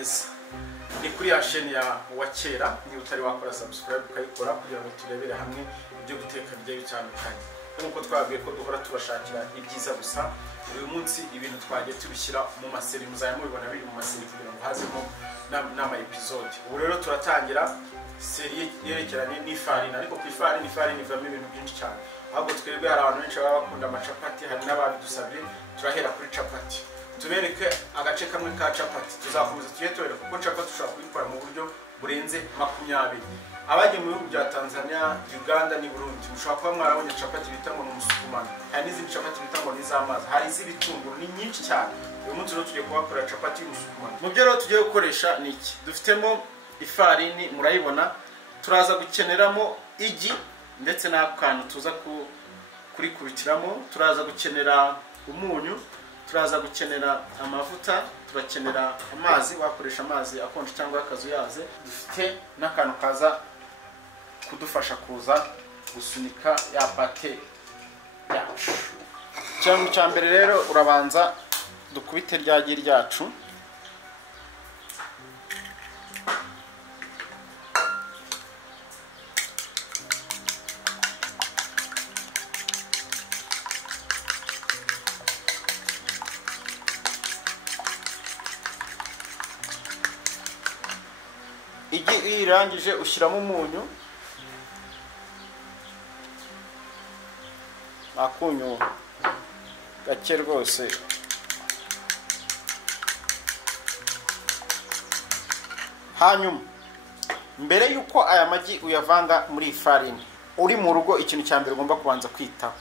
neza. Ni kuri ya chaîne ya wakera, ni utari wakora subscribe ukayikora kugira ngo turebere hamwe ibyo guteka bigiye bitandukanye. Nkuko twabwiye ko duhora tubashakira ibyiza gusa, uyu munsi ibintu twagiye tubishyira mu maseri, muzaya mubibona biri mu maseri kugira ngo hazemo n'ama episode. Ubu rero turatangira seri yerekeranye n'ifarini, ariko ku ifarini ivamo ibintu byinshi cyane. Ahubwo twebwe hari abantu benshi baba bakunda amacapati, hari n'abadusabye turahera kuri chapati. Tubereke agace kamwe ka chapati, tuzakomeza tuyetorera kuko chapati ushobora kuyikora mu buryo burenze 20. Abagiye mu bihugu bya Tanzania, Uganda ni Burundi, mushobora kuba mwarabonye chapati bita ngo n'umusukuma. Hari n'izindi chapati bita ngo n'izamazi, hari iz'ibitunguru, ni nyinshi cyane. Uyu munsi rero tugiye kubakora chapati y'umusukuma. Mu byo rero tugiye gukoresha ni iki? Dufitemo ifarini, murayibona. Turaza gukeneramo igi ndetse n'akantu tuza kurikubitiramo. Turaza gukenera umunyu, turaza gukenera amavuta, turakenera amazi, wakoresha amazi akonje cyangwa akazuyaze. Dufite n'akantu kaza kudufasha kuza gusunika ya pate yacu. Cya mbere rero urabanza dukubite ryagi ryacu. Igi irangije ushyiramo umunyu, akunyu gake rwose. Hanyuma mbere yuko aya magi uyavanga muri ifarini, uri mu rugo ikintu cya mbere ugomba kubanza kwitaho,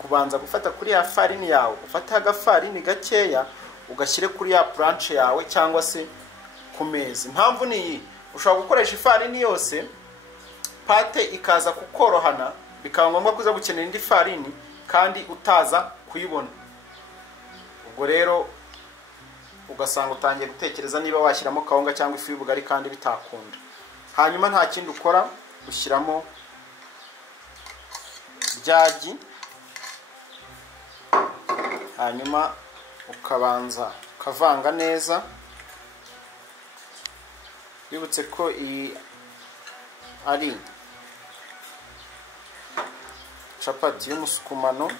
kubanza gufata kuri ya farini yawe, ufata agafarini gakeya ugashyire kuri ya planche yawe cyangwa se ku meza. Impamvu ni iyi: ushobora gukoresha ifarini yose, pate ikaza kukorohana, bikaba ngombwa kuza gukenera indi farini kandi utaza kuyibona. Ubwo rero ugasanga utangiye gutekereza niba washyiramo kawunga cyangwa ifu y'ubugari kandi bitakunda. Hanyuma nta kindi ukora, ushyiramo ryagi, hanyuma ukabanza ukavanga neza. Bibutse ko iyi ari chapati y'umusukumano.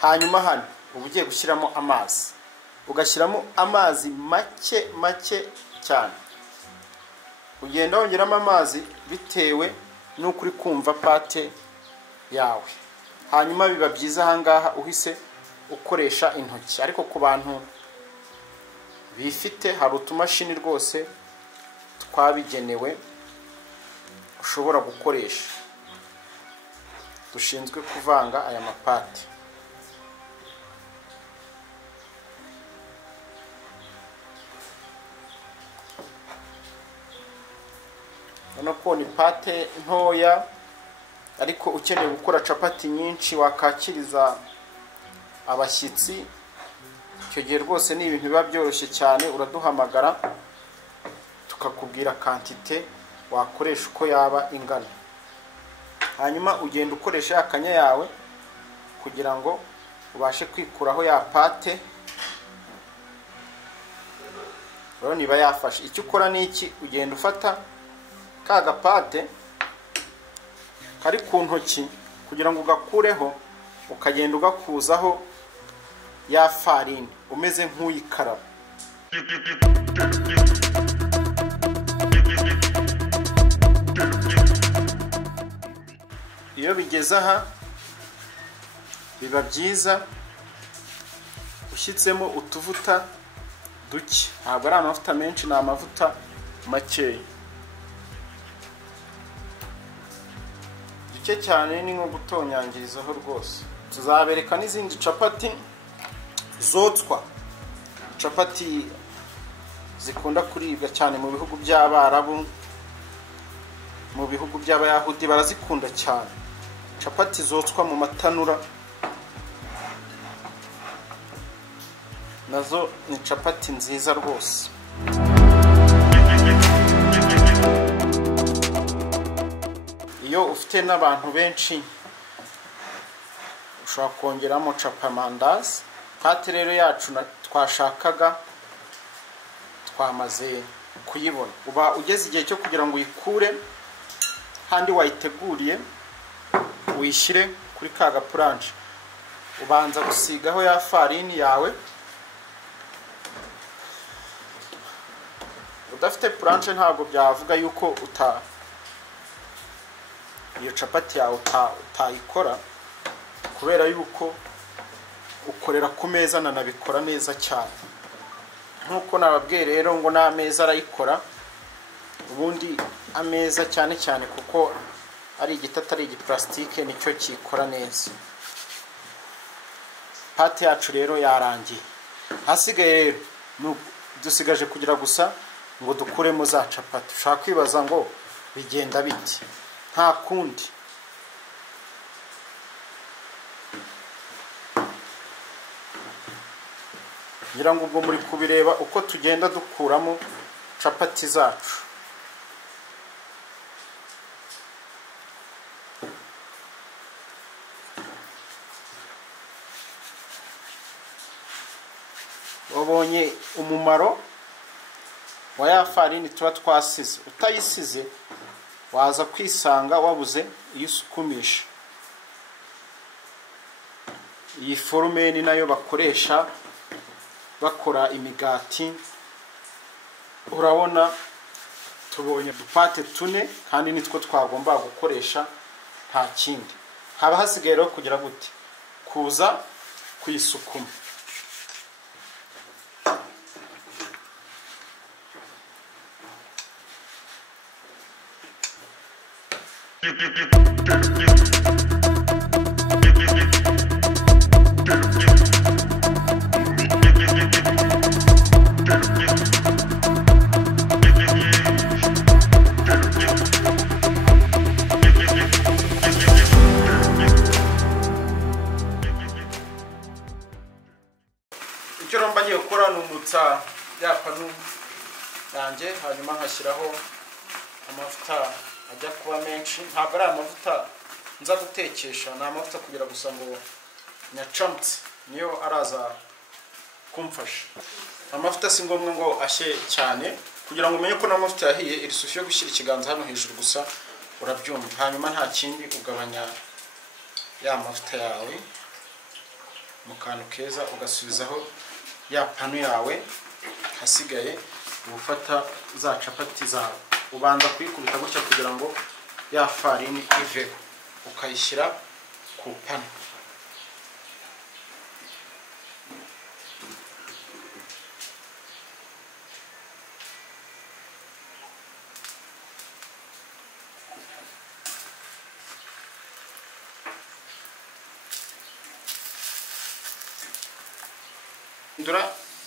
Hanyuma hano uba ugiye gushyiramo amazi, ugashyiramo amazi make cyane. Ugenda wongeramo amazi bitewe n'uko uri kumva pate yawe. Hanyuma biba byiza ahangaha uhise ukoresha intoki, ariko ku bantu bifite hari utumashini rwose twabigenewe ushobora gukoresha, dushinzwe kuvanga aya mapate. Urabona ko ni pate ntoya, ariko ukeneye gukora capati nyinshi wakakiriza abashyitsi, icyo gihe rwose ni ibintu biba byoroshye cyane. Uraduhamagara tukakubwira quantité wakoresha uko yaba ingana. Hanyuma ugenda ukoresha akanya yawe kugira ngo ubashe kwikuraho ya pate. Rero niba yafashe, icyo ukora ni iki: ugenda ufata ka gapate kari ku ntoki kugira ngo ugakureho, ukagenda ugakuzaho ya farini umeze nk'uyikaraba. Iyo bigeze aha biba byiza ushyitsemo utuvuta duke, ntabwo ari amavuta menshi, ni amavuta makeya. Duke cyane ni nko gutonyangirizaho rwose. Tuzabereka n'izindi capati zotswa, capati zikunda kuribwa cyane mu bihugu by'Abarabu, mu bihugu by'Abayahudi barazikunda cyane. Capati zotswa mu matanura nazo ni capati nziza rwose. Iyo ufite n'abantu benshi ushobora kongeramo capamandazi. Pate rero yacu twashakaga twamaze kuyibona. Uba ugeze igihe cyo kugira ngo uyikure handi wayiteguriye uyishyire kuri ka gapuranje. Ubanza gusigaho ya farini yawe. Udafite puranje ntabwo byavuga yuko iyo capati yawe utayikora, kubera yuko ukorera ku meza nanabikora neza cyane. Nkuko nababwiye rero ngo n'ameza arayikora. Ubundi ameza cyane cyane kuko ari igitata ari igiplastike nicyo kikora neza. Pate yacu rero yarangiye. Hasigaye rero dusigaje kugira gusa ngo dukuremo za capati. Ushaka kwibaza ngo bigenda biti? Nta kundi. Ngira ngo ubwo muri kubireba uko tugenda dukuramo capati zacu. Wabonye umumaro wa ya farini tuba twasize. Utayisize waza kwisanga wabuze iyo usukumisha. Iyi forume ni nayo bakoresha bakora imigati. Urabona tubonye dupate tune kandi nitwo twagomba gukoresha, nta kindi. Haba hasigaye rero kugira gute? Kuza kuyisukuma. Icyo romba ngiye gukora ni umutsa ya panu yanjye, hanyuma nkashyiraho amavuta ajya kuba menshi. Ntabwo ari amavuta nza gutekesha, ni amavuta kugira gusa ngo nyacamutse, niyo araza kumfasha. Amavuta si ngombwa ngo ashye cyane, kugira ngo umenye ko n'amavuta yahiye. Iri sufi yo gushyira ikiganza hano hejuru gusa urabyumva. Hanyuma nta kindi, ugabanya ya mavuta yawe mu kantu keza, ugasubizaho ya panu yawe. Hasigaye ugufata za capati zawe, ubanza kuyikubita gutya kugira ngo ya farini iveho, ukayishyira ku panu. Hindura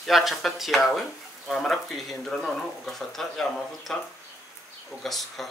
ya capati yawe. Wamara kuyihindura noneho ugafata ya mavuta ugasuka.